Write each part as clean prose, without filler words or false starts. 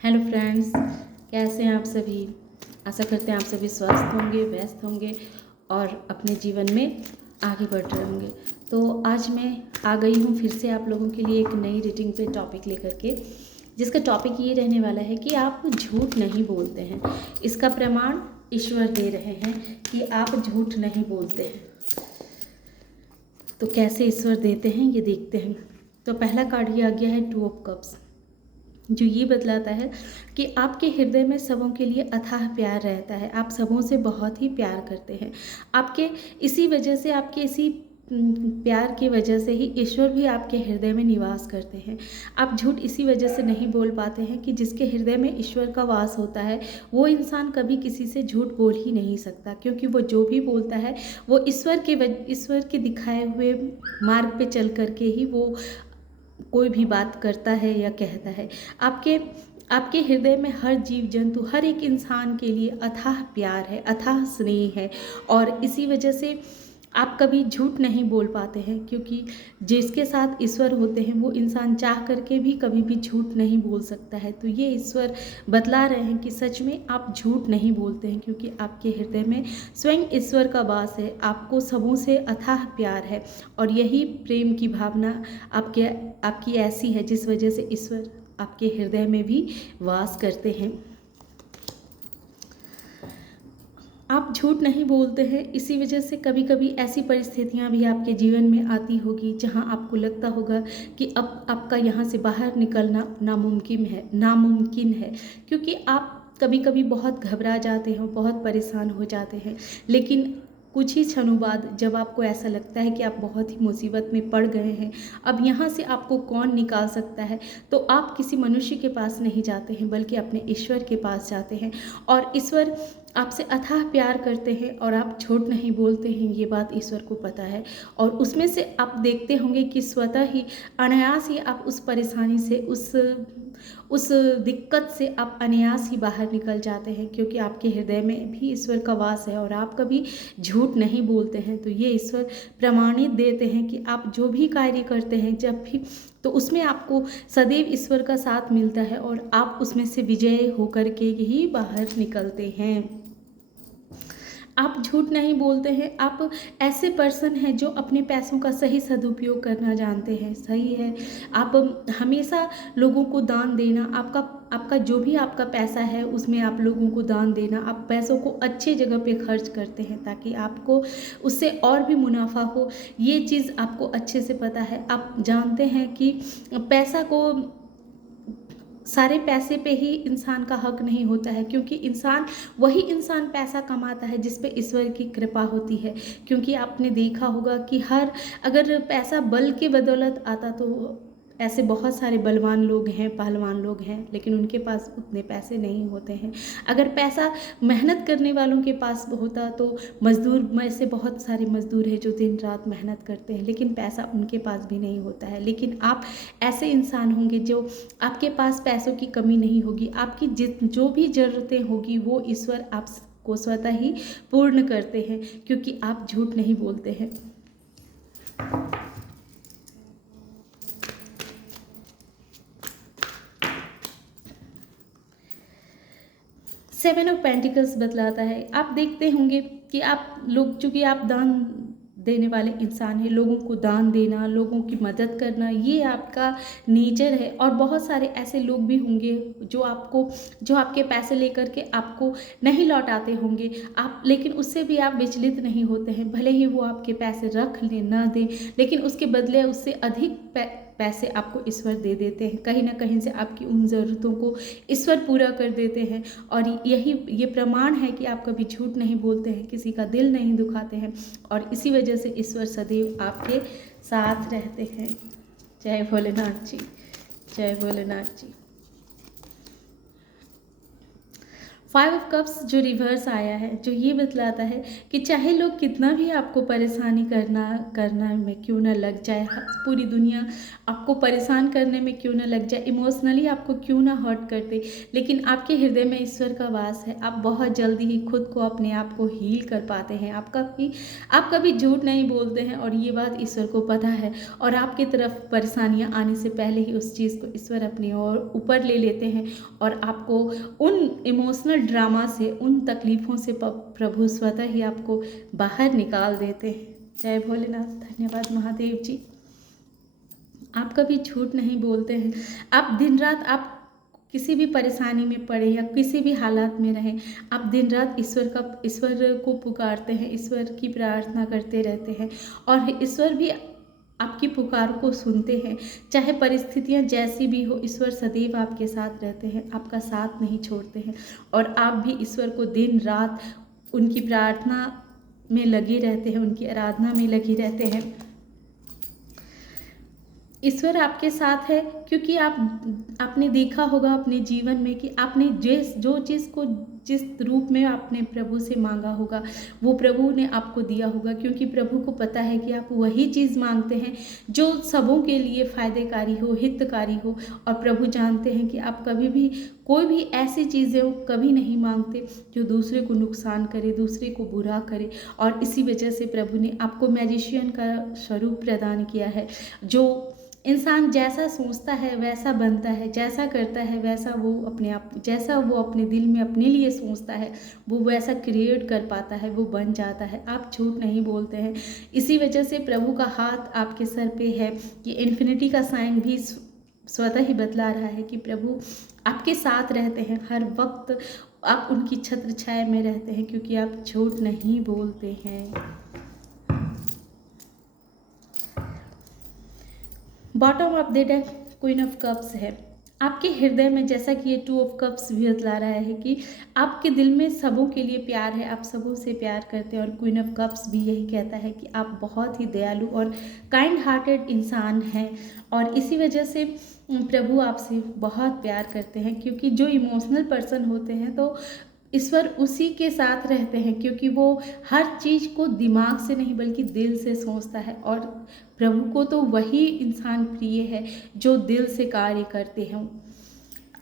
Hello friends, कैसे हैं आप सभी। आशा करते हैं आप सभी स्वस्थ होंगे, व्यस्त होंगे और अपने जीवन में आगे बढ़ रहे होंगे। तो आज मैं आ गई हूँ फिर से आप लोगों के लिए एक नई रीडिंग पे टॉपिक लेकर के, जिसका टॉपिक ये रहने वाला है कि आप झूठ नहीं बोलते हैं। इसका प्रमाण ईश्वर दे रहे हैं कि आप झूठ नहीं बोलते हैं। तो कैसे ईश्वर देते हैं ये देखते हैं। तो पहला कार्ड ये आ गया है 2 ऑफ कप्स, जो ये बतलाता है कि आपके हृदय में सबों के लिए अथाह प्यार रहता है। आप सबों से बहुत ही प्यार करते हैं। आपके इसी वजह से, आपके इसी प्यार की वजह से ही ईश्वर भी आपके हृदय में निवास करते हैं। आप झूठ इसी वजह से नहीं बोल पाते हैं कि जिसके हृदय में ईश्वर का वास होता है वो इंसान कभी किसी से झूठ बोल ही नहीं सकता, क्योंकि वो जो भी बोलता है वो ईश्वर के दिखाए हुए मार्ग पे चल करके ही वो कोई भी बात करता है या कहता है। आपके आपके हृदय में हर जीव जंतु, हर एक इंसान के लिए अथाह प्यार है, अथाह स्नेह है, और इसी वजह से आप कभी झूठ नहीं बोल पाते हैं, क्योंकि जिसके साथ ईश्वर होते हैं वो इंसान चाह करके भी कभी भी झूठ नहीं बोल सकता है। तो ये ईश्वर बतला रहे हैं कि सच में आप झूठ नहीं बोलते हैं, क्योंकि आपके हृदय में स्वयं ईश्वर का वास है। आपको सबों से अथाह प्यार है, और यही प्रेम की भावना आपकी ऐसी है जिस वजह से ईश्वर आपके हृदय में भी वास करते हैं। आप झूठ नहीं बोलते हैं, इसी वजह से कभी कभी ऐसी परिस्थितियां भी आपके जीवन में आती होगी जहां आपको लगता होगा कि अब आपका यहां से बाहर निकलना नामुमकिन है, क्योंकि आप कभी कभी बहुत घबरा जाते हैं, बहुत परेशान हो जाते हैं। लेकिन कुछ ही क्षणों बाद जब आपको ऐसा लगता है कि आप बहुत ही मुसीबत में पड़ गए हैं, अब यहाँ से आपको कौन निकाल सकता है, तो आप किसी मनुष्य के पास नहीं जाते हैं बल्कि अपने ईश्वर के पास जाते हैं। और ईश्वर आपसे अथाह प्यार करते हैं और आप झूठ नहीं बोलते हैं, ये बात ईश्वर को पता है। और उसमें से आप देखते होंगे कि स्वतः ही, अनायास ही आप उस परेशानी से, उस दिक्कत से आप अनायास ही बाहर निकल जाते हैं, क्योंकि आपके हृदय में भी ईश्वर का वास है और आप कभी झूठ नहीं बोलते हैं। तो ये ईश्वर प्रमाणित देते हैं कि आप जो भी कार्य करते हैं जब भी, तो उसमें आपको सदैव ईश्वर का साथ मिलता है और आप उसमें से विजय होकर के ही बाहर निकलते हैं। आप झूठ नहीं बोलते हैं। आप ऐसे पर्सन हैं जो अपने पैसों का सही सदुपयोग करना जानते हैं। सही है, आप हमेशा लोगों को दान देना, आपका जो भी आपका पैसा है उसमें आप लोगों को दान देना, आप पैसों को अच्छे जगह पे खर्च करते हैं ताकि आपको उससे और भी मुनाफा हो। ये चीज़ आपको अच्छे से पता है। आप जानते हैं कि पैसा को, सारे पैसे पे ही इंसान का हक नहीं होता है, क्योंकि वही इंसान पैसा कमाता है जिस पे ईश्वर की कृपा होती है। क्योंकि आपने देखा होगा कि अगर पैसा बल के बदौलत आता तो ऐसे बहुत सारे बलवान लोग हैं, पहलवान लोग हैं, लेकिन उनके पास उतने पैसे नहीं होते हैं। अगर पैसा मेहनत करने वालों के पास होता तो मजदूर में से बहुत सारे मजदूर हैं जो दिन रात मेहनत करते हैं, लेकिन पैसा उनके पास भी नहीं होता है। लेकिन आप ऐसे इंसान होंगे जो, आपके पास पैसों की कमी नहीं होगी, आपकी जो भी ज़रूरतें होगी वो ईश्वर आपको स्वतः ही पूर्ण करते हैं, क्योंकि आप झूठ नहीं बोलते हैं। सेवन ऑफ पेंटिकल्स बतलाता है, आप देखते होंगे कि आप लोग, चूँकि आप दान देने वाले इंसान हैं, लोगों को दान देना, लोगों की मदद करना, ये आपका नेचर है। और बहुत सारे ऐसे लोग भी होंगे जो आपके पैसे लेकर के आपको नहीं लौटाते होंगे, लेकिन उससे भी आप विचलित नहीं होते हैं। भले ही वो आपके पैसे रख लें ना दें, लेकिन उसके बदले उससे अधिक पैसे आपको ईश्वर दे देते हैं। कहीं ना कहीं से आपकी उन ज़रूरतों को ईश्वर पूरा कर देते हैं। और ये प्रमाण है कि आप कभी झूठ नहीं बोलते हैं, किसी का दिल नहीं दुखाते हैं, और इसी वजह से ईश्वर सदैव आपके साथ रहते हैं। जय भोलेनाथ जी, जय Bholenath ji. Five of cups जो रिवर्स आया है, जो ये बतलाता है कि चाहे लोग कितना भी आपको परेशानी करना में क्यों ना लग जाए, पूरी दुनिया आपको परेशान करने में क्यों ना लग जाए, इमोशनली आपको क्यों ना हर्ट कर दे, लेकिन आपके हृदय में ईश्वर का वास है। आप बहुत जल्दी ही खुद को, अपने आप को हील कर पाते हैं। आप कभी झूठ नहीं बोलते हैं और ये बात ईश्वर को पता है, और आपकी तरफ परेशानियां आने से पहले ही उस चीज़ को ईश्वर अपनी ओर ऊपर ले लेते हैं और आपको उन इमोशनल ड्रामा से, उन तकलीफ़ों से प्रभु स्वतः ही आपको बाहर निकाल देते हैं। जय भोलेनाथ। धन्यवाद महादेव जी। आप कभी झूठ नहीं बोलते हैं। आप दिन रात, आप किसी भी परेशानी में पड़े या किसी भी हालात में रहें, आप दिन रात ईश्वर को पुकारते हैं, ईश्वर की प्रार्थना करते रहते हैं, और ईश्वर भी आपकी पुकार को सुनते हैं। चाहे परिस्थितियां जैसी भी हो, ईश्वर सदैव आपके साथ रहते हैं, आपका साथ नहीं छोड़ते हैं, और आप भी ईश्वर को दिन रात उनकी प्रार्थना में लगे रहते हैं, उनकी आराधना में लगे रहते हैं। ईश्वर आपके साथ है क्योंकि आपने देखा होगा अपने जीवन में कि आपने जो चीज़ को जिस रूप में आपने प्रभु से मांगा होगा, वो प्रभु ने आपको दिया होगा, क्योंकि प्रभु को पता है कि आप वही चीज़ मांगते हैं जो सबों के लिए फ़ायदेकारी हो, हितकारी हो। और प्रभु जानते हैं कि आप कभी भी कोई भी ऐसी चीज़ें कभी नहीं मांगते जो दूसरे को नुकसान करे, दूसरे को बुरा करे। और इसी वजह से प्रभु ने आपको मैजिशियन का स्वरूप प्रदान किया है। जो इंसान जैसा सोचता है वैसा बनता है, जैसा करता है वैसा वो जैसा वो अपने दिल में अपने लिए सोचता है वो वैसा क्रिएट कर पाता है, वो बन जाता है। आप झूठ नहीं बोलते हैं। इसी वजह से प्रभु का हाथ आपके सर पे है। ये इन्फिनिटी का साइन भी स्वतः ही बतला रहा है कि प्रभु आपके साथ रहते हैं हर वक्त, आप उनकी छत्र छाया में रहते हैं, क्योंकि आप झूठ नहीं बोलते हैं। Bottom of the deck queen of cups है। आपके हृदय में, जैसा कि ये टू ऑफ कप्स भी बतला रहा है कि आपके दिल में सबों के लिए प्यार है, आप सबों से प्यार करते हैं। और क्वीन ऑफ कप्स भी यही कहता है कि आप बहुत ही दयालु और काइंड हार्टेड इंसान हैं, और इसी वजह से प्रभु आपसे बहुत प्यार करते हैं। क्योंकि जो इमोशनल पर्सन होते हैं तो ईश्वर उसी के साथ रहते हैं, क्योंकि वो हर चीज़ को दिमाग से नहीं बल्कि दिल से सोचता है। और प्रभु को तो वही इंसान प्रिय है जो दिल से कार्य करते हैं।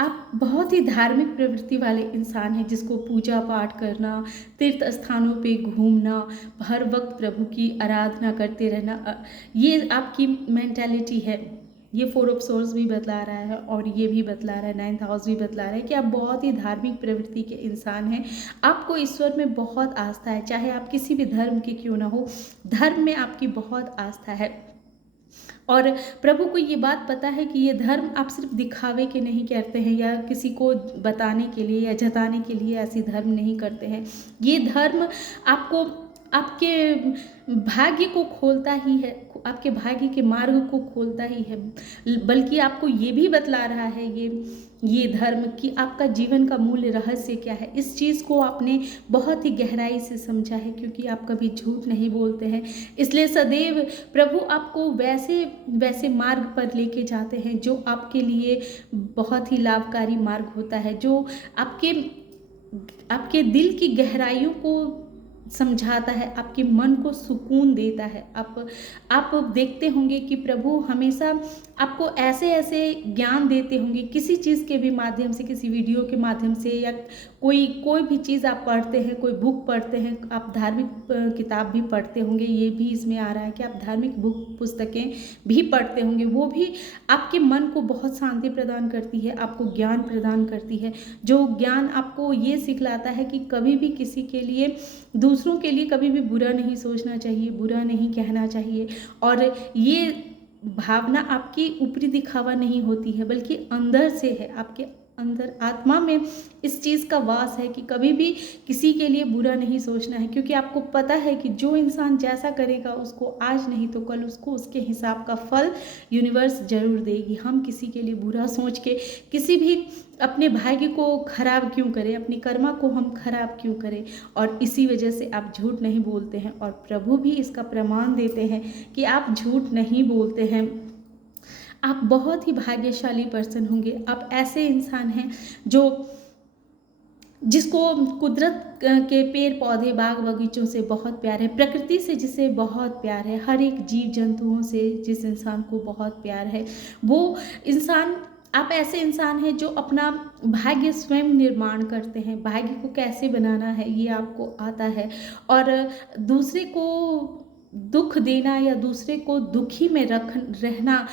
आप बहुत ही धार्मिक प्रवृत्ति वाले इंसान हैं, जिसको पूजा पाठ करना, तीर्थ स्थानों पे घूमना, हर वक्त प्रभु की आराधना करते रहना, ये आपकी मेंटालिटी है। ये फोर ऑफ सोर्स भी बतला रहा है, और ये भी बतला रहा है, 9th हाउस भी बतला रहा है कि आप बहुत ही धार्मिक प्रवृत्ति के इंसान हैं। आपको ईश्वर में बहुत आस्था है, चाहे आप किसी भी धर्म के क्यों ना हो, धर्म में आपकी बहुत आस्था है। और प्रभु को ये बात पता है कि ये धर्म आप सिर्फ दिखावे के नहीं करते हैं, या किसी को बताने के लिए या जताने के लिए ऐसी धर्म नहीं करते हैं। ये धर्म आपको आपके भाग्य को खोलता ही है, आपके भाग्य के मार्ग को खोलता ही है, बल्कि आपको ये भी बतला रहा है ये धर्म कि आपका जीवन का मूल रहस्य क्या है। इस चीज़ को आपने बहुत ही गहराई से समझा है, क्योंकि आप कभी झूठ नहीं बोलते हैं। इसलिए सदैव प्रभु आपको वैसे मार्ग पर लेके जाते हैं जो आपके लिए बहुत ही लाभकारी मार्ग होता है, जो आपके दिल की गहराइयों को समझाता है, आपके मन को सुकून देता है। आप देखते होंगे कि प्रभु हमेशा आपको ऐसे ऐसे ज्ञान देते होंगे, किसी चीज़ के भी माध्यम से, किसी वीडियो के माध्यम से, या कोई भी चीज़ आप पढ़ते हैं, कोई बुक पढ़ते हैं, आप धार्मिक किताब भी पढ़ते होंगे। ये भी इसमें आ रहा है कि आप धार्मिक पुस्तकें भी पढ़ते होंगे। वो भी आपके मन को बहुत शांति प्रदान करती है, आपको ज्ञान प्रदान करती है, जो ज्ञान आपको ये सिखलाता है कि कभी भी किसी के लिए, दूसरों के लिए कभी भी बुरा नहीं सोचना चाहिए, बुरा नहीं कहना चाहिए। और ये भावना आपकी ऊपरी दिखावा नहीं होती है, बल्कि अंदर से है, आपके अंदर आत्मा में इस चीज़ का वास है कि कभी भी किसी के लिए बुरा नहीं सोचना है। क्योंकि आपको पता है कि जो इंसान जैसा करेगा उसको आज नहीं तो कल उसको उसके हिसाब का फल यूनिवर्स जरूर देगी। हम किसी के लिए बुरा सोच के किसी भी अपने भाग्य को खराब क्यों करें, अपनी कर्मा को हम खराब क्यों करें। और इसी वजह से आप झूठ नहीं बोलते हैं, और प्रभु भी इसका प्रमाण देते हैं कि आप झूठ नहीं बोलते हैं। आप बहुत ही भाग्यशाली पर्सन होंगे। आप ऐसे इंसान हैं जो जिसको कुदरत के पेड़ पौधे बाग बगीचों से बहुत प्यार है, प्रकृति से जिसे बहुत प्यार है, हर एक जीव जंतुओं से जिस इंसान को बहुत प्यार है, वो इंसान, आप ऐसे इंसान हैं जो अपना भाग्य स्वयं निर्माण करते हैं। भाग्य को कैसे बनाना है ये आपको आता है, और दूसरे को दुख देना या दूसरे को दुखी में रखना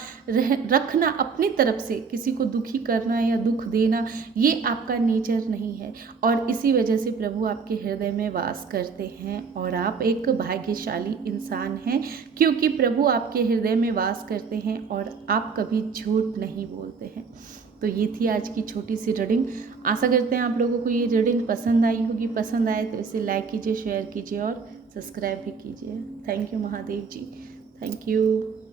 अपनी तरफ से, किसी को दुखी करना या दुख देना, ये आपका नेचर नहीं है। और इसी वजह से प्रभु आपके हृदय में वास करते हैं और आप एक भाग्यशाली इंसान हैं, क्योंकि प्रभु आपके हृदय में वास करते हैं और आप कभी झूठ नहीं बोलते हैं। तो ये थी आज की छोटी सी रीडिंग। आशा करते हैं आप लोगों को ये रीडिंग पसंद आई होगी। पसंद आए तो इसे लाइक कीजिए, शेयर कीजिए और सब्सक्राइब भी कीजिए। Thank you Mahadev ji, thank you.